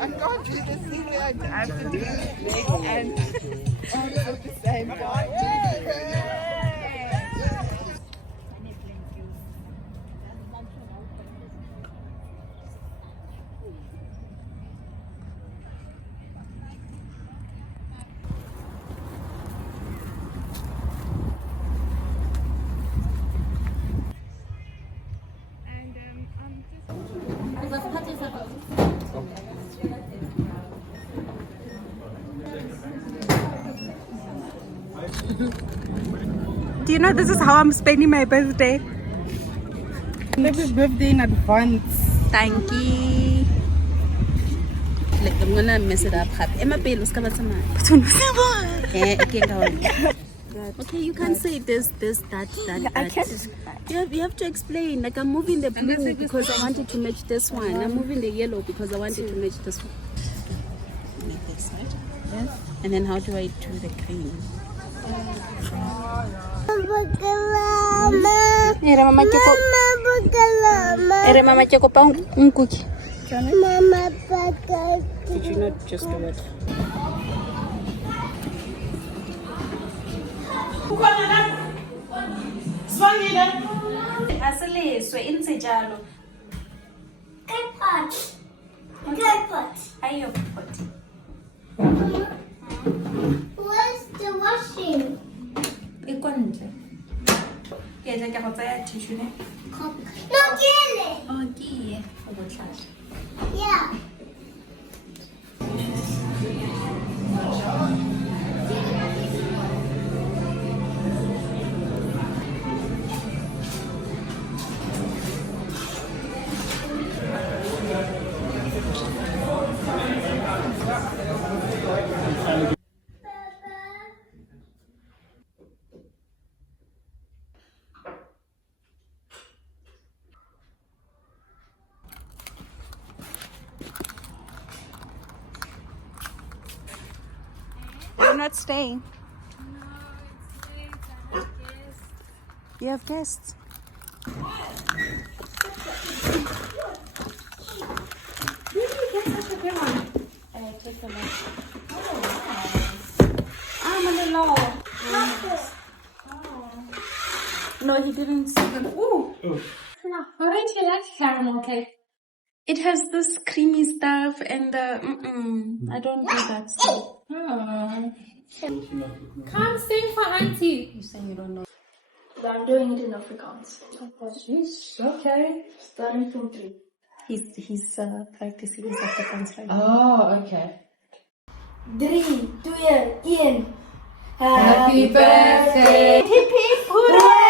I can't do this either. I have to do leg and arms at the same time. Do you know this is how I'm spending my birthday? Happy birthday in advance. Thank you. Like I'm gonna mess it up. Emma Pelos Okay, you can't say this, that. I can't. You have to explain. Like I'm moving the blue because I wanted to match this one. I'm moving the yellow because I wanted to match this one. Like this, right? Yes. And then how do I do the green? Mama quiere un cookie. Did you not just do it? Aseleswe insejalo. Pot. Ayo pot. Where's the washing? Ikontle. Ke tla ke go tsaya tissue ne. No, kill it. Oh, ke go botlhasha. Yeah. You're not staying. No, it's late. I have guests. You have guests. Take them off. I'm a little. No, he didn't see them. Ooh. Why don't you like caramel cake? It has this creamy stuff and the I don't do that stuff. Oh. Come sing for auntie. You saying you don't know? But I'm doing it in Afrikaans. Jeez. Okay. Starting from 3. He's practicing his Afrikaans right now. Oh, okay. 3, 2, 1. Happy birthday. Hip hip hooray!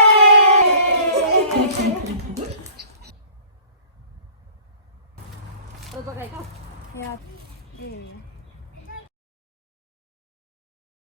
Yeah.